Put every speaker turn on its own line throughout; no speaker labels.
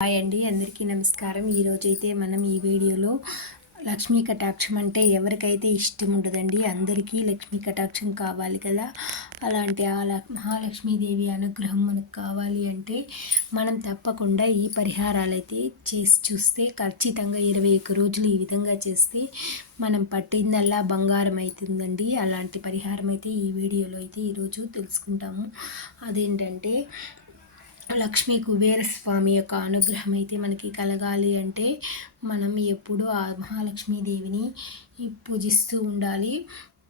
Hi అండి అందరికీ నమస్కారం. ఈరోజైతే మనం ఈ వీడియోలో లక్ష్మీ కటాక్షం అంటే ఎవరికైతే ఇష్టం ఉండదండి అందరికీ లక్ష్మీ కటాక్షం కావాలి కదా? అలాంటి ఆ మహాలక్ష్మీదేవి అనుగ్రహం మనకు కావాలి అంటే మనం తప్పకుండా ఈ పరిహారాలు అయితే చేసి చూస్తే ఖచ్చితంగా ఇరవై ఒక్క రోజులు ఈ విధంగా చేస్తే మనం పట్టిందల్లా బంగారం అవుతుందండి అలాంటి పరిహారం అయితే ఈ వీడియోలో అయితే ఈరోజు తెలుసుకుంటాము. అదేంటంటే లక్ష్మీ కుబేర స్వామి యొక్క అనుగ్రహం అయితే మనకి కలగాలి అంటే మనం ఎప్పుడూ ఆ మహాలక్ష్మీదేవిని పూజిస్తూ ఉండాలి.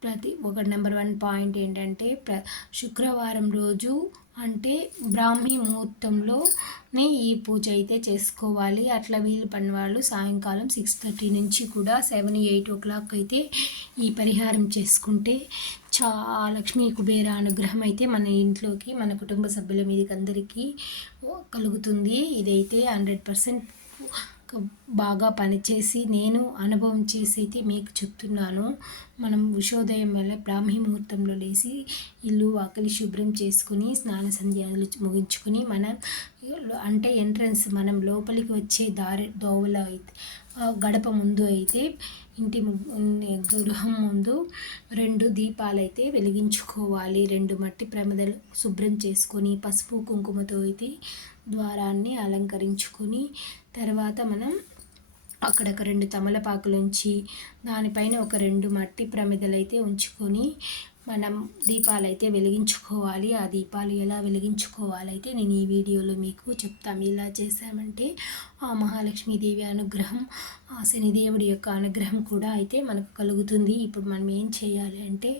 ప్రతి ఒక నెంబర్ వన్ పాయింట్ ఏంటంటే ప్ర శుక్రవారం రోజు అంటే బ్రాహ్మీ ముహూర్తంలోనే ఈ పూజ అయితే చేసుకోవాలి. అట్లా వీలు పడిన వాళ్ళు సాయంకాలం సిక్స్ థర్టీ నుంచి కూడా సెవెన్ ఎయిట్ ఓ క్లాక్ అయితే ఈ పరిహారం చేసుకుంటే చా లక్ష్మీ కుబేర అనుగ్రహం అయితే మన ఇంట్లోకి మన కుటుంబ సభ్యుల మీదకి అందరికీ కలుగుతుంది. ఇదైతే హండ్రెడ్ పర్సెంట్ బాగా పనిచేసి నేను అనుభవం చేసేది మీకు చెప్తున్నాను. మనం ఉషోదయం వల్ల బ్రాహ్మీ ముహూర్తంలో లేచి ఇల్లు వాకిలి శుభ్రం చేసుకుని స్నాన సంధ్యాలు ముగించుకొని మన అంటే ఎంట్రన్స్ మనం లోపలికి వచ్చే దారి దోవలో అయితే గడప ముందు అయితే ఇంటి గృహం ముందు రెండు దీపాలు అయితే వెలిగించుకోవాలి. రెండు మట్టి ప్రమిదలు శుభ్రం చేసుకొని పసుపు కుంకుమతో అయితే ద్వారాన్ని అలంకరించుకొని తర్వాత మనం అక్కడ ఒక రెండు తమలపాకులు ఉంచి దానిపైన ఒక రెండు మట్టి ప్రమిదలు అయితే ఉంచుకొని మనం దీపాలు అయితే వెలిగించుకోవాలి. ఆ దీపాలు ఎలా వెలిగించుకోవాలైతే నేను ఈ వీడియోలో మీకు చెప్తాను. ఇలా చేసామంటే ఆ మహాలక్ష్మీదేవి అనుగ్రహం ఆ శనిదేవుడి యొక్క అనుగ్రహం కూడా అయితే మనకు కలుగుతుంది. ఇప్పుడు మనం ఏం చేయాలి అంటే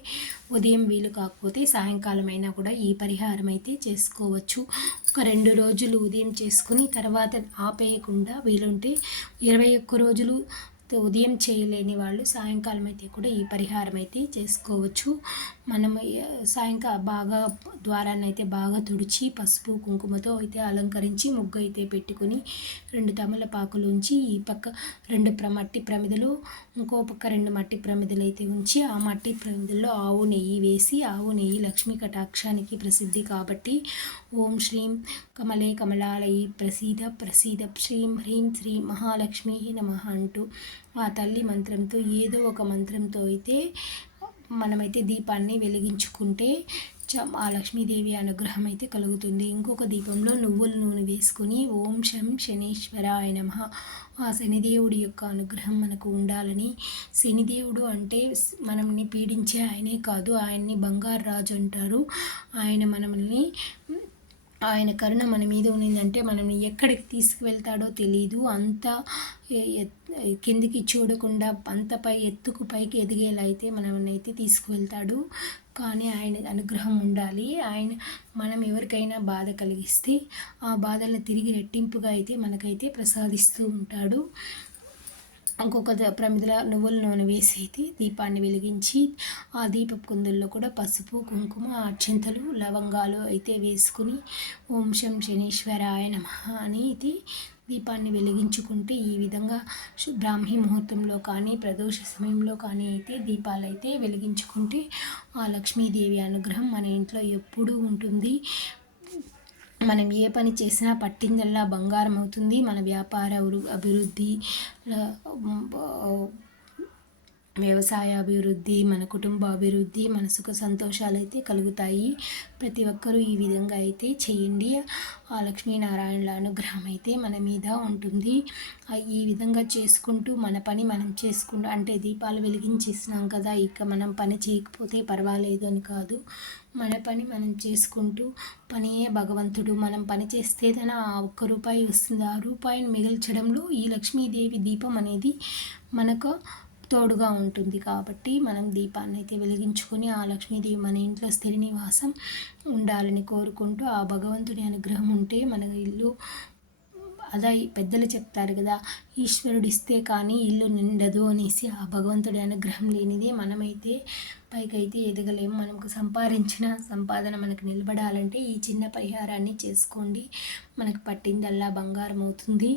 ఉదయం వీలు కాకపోతే సాయంకాలం అయినా కూడా ఈ పరిహారం అయితే చేసుకోవచ్చు. ఒక రెండు రోజులు ఉదయం చేసుకుని తర్వాత ఆపేయకుండా వీలుంటే ఇరవై ఒక్క రోజులు ఉదయం చేయలేని వాళ్ళు సాయంకాలం అయితే కూడా ఈ పరిహారం అయితే చేసుకోవచ్చు మనం సాయంకాల బాగా ద్వారాన్ని అయితే బాగా తుడిచి పసుపు కుంకుమతో అయితే అలంకరించి ముగ్గు అయితే పెట్టుకుని రెండు తమలపాకులు ఉంచి ఈ పక్క రెండు ప్ర మట్టి ప్రమిదలు ఇంకో పక్క రెండు మట్టి ప్రమిదలు అయితే ఉంచి ఆ మట్టి ప్రమిదల్లో ఆవు నెయ్యి వేసి ఆవు నెయ్యి లక్ష్మీ కటాక్షానికి ప్రసిద్ధి కాబట్టి ఓం శ్రీం కమలే కమలాలయి ప్రసీద ప్రసీద శ్రీం హ్రీం శ్రీ మహాలక్ష్మీ నమ అంటూ ఆ తల్లి మంత్రంతో ఏదో ఒక మంత్రంతో అయితే మనమైతే దీపాన్ని వెలిగించుకుంటే ఆ లక్ష్మీదేవి అనుగ్రహం అయితే కలుగుతుంది. ఇంకొక దీపంలో నువ్వుల నూనె వేసుకుని ఓం శం శనీశ్వరాయ నమ. ఆ శనిదేవుడి యొక్క అనుగ్రహం మనకు ఉండాలని. శనిదేవుడు అంటే మనల్ని పీడించే ఆయనే కాదు ఆయన్ని బంగారు రాజు అంటారు. ఆయన మనల్ని ఆయన కరుణ మన మీద ఉన్నిందంటే మనల్ని ఎక్కడికి తీసుకువెళ్తాడో తెలియదు అంత కిందికి చూడకుండా అంత పై ఎత్తుకు పైకి ఎదిగేలా అయితే మనల్ని అయితే తీసుకువెళ్తాడు. కానీ ఆయన అనుగ్రహం ఉండాలి. ఆయన మనం ఎవరికైనా బాధ కలిగిస్తే ఆ బాధలను తిరిగి రెట్టింపుగా అయితే మనకైతే ప్రసాదిస్తూ ఉంటాడు. ఇంకొక ప్రమిదల నువ్వుల నూనె వేసి అయితే దీపాన్ని వెలిగించి ఆ దీపపు కుందుల్లో కూడా పసుపు కుంకుమ అక్షంతలు లవంగాలు అయితే వేసుకుని ఓం శం శనీశ్వరాయ నమ అని అయితే దీపాన్ని వెలిగించుకుంటే ఈ విధంగా బ్రాహ్మీ ముహూర్తంలో కానీ ప్రదోష సమయంలో కానీ అయితే దీపాలు అయితే వెలిగించుకుంటే ఆ లక్ష్మీదేవి అనుగ్రహం మన ఇంట్లో ఎప్పుడూ ఉంటుంది. మనం ఏ పని చేసినా పట్టిందల్లా బంగారం అవుతుంది. మన వ్యాపార అభివృద్ధి వ్యవసాయ అభివృద్ధి మన కుటుంబ అభివృద్ధి మన సుఖ సంతోషాలు అయితే కలుగుతాయి. ప్రతి ఒక్కరూ ఈ విధంగా అయితే చేయండి. ఆ లక్ష్మీనారాయణుల అనుగ్రహం అయితే మన మీద ఉంటుంది. ఈ విధంగా చేసుకుంటూ మన పని మనం చేసుకుంటూ అంటే దీపాలు వెలిగించేసినాం కదా ఇక మనం పని చేయకపోతే పర్వాలేదు అని కాదు. మన పని మనం చేసుకుంటూ పనియే భగవంతుడు. మనం పని చేస్తే తన ఆ ఒక్క రూపాయి వస్తుంది. ఆ రూపాయిని మిగిల్చడంలో ఈ లక్ష్మీదేవి దీపం అనేది మనకు తోడుగా ఉంటుంది కాబట్టి మనం దీపాన్ని అయితే వెలిగించుకొని ఆ లక్ష్మీదేవి మన ఇంట్లో స్థిర నివాసం ఉండాలని కోరుకుంటూ ఆ భగవంతుని అనుగ్రహం ఉంటే మన ఇల్లు అదా పెద్దలు చెప్తారు కదా ఈశ్వరుడు ఇస్తే కానీ ఇల్లు నిండదు అనేసి ఆ భగవంతుడి అనుగ్రహం లేనిదే మనమైతే పైకైతే ఎదగలేము. మనకు సంపాదించిన సంపాదన మనకు నిలబడాలంటే ఈ చిన్న పరిహారాన్ని చేసుకోండి. మనకు పట్టిందల్లా బంగారం అవుతుంది.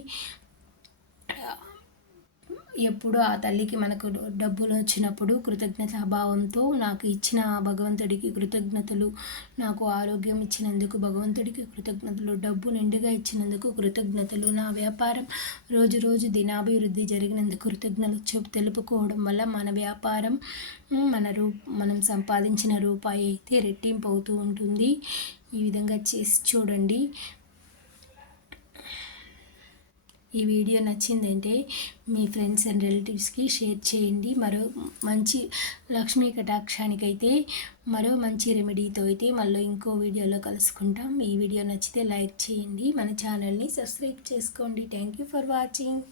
ఎప్పుడు ఆ తల్లికి మనకు డబ్బులు వచ్చినప్పుడు కృతజ్ఞత భావంతో నాకు ఇచ్చిన ఆ భగవంతుడికి కృతజ్ఞతలు నాకు ఆరోగ్యం ఇచ్చినందుకు భగవంతుడికి కృతజ్ఞతలు డబ్బు నిండుగా ఇచ్చినందుకు కృతజ్ఞతలు. నా వ్యాపారం రోజు రోజు దినాభివృద్ధి జరిగినందుకు కృతజ్ఞతలు చెప్పు తెలుపుకోవడం వల్ల మన వ్యాపారం మన రూ మనం సంపాదించిన రూపాయి అయితే రెట్టింపు అవుతూ ఉంటుంది. ఈ విధంగా చేసి చూడండి. ఈ వీడియో నచ్చిందంటే మీ ఫ్రెండ్స్ అండ్ రిలేటివ్స్కి షేర్ చేయండి. మరో మంచి లక్ష్మీ కటాక్షానికైతే మరో మంచి రెమెడీతో అయితే మళ్ళీ ఇంకో వీడియోలో కలుసుకుంటాం. ఈ వీడియో నచ్చితే లైక్ చేయండి. మన ఛానల్ని సబ్స్క్రైబ్ చేసుకోండి. Thank you for watching.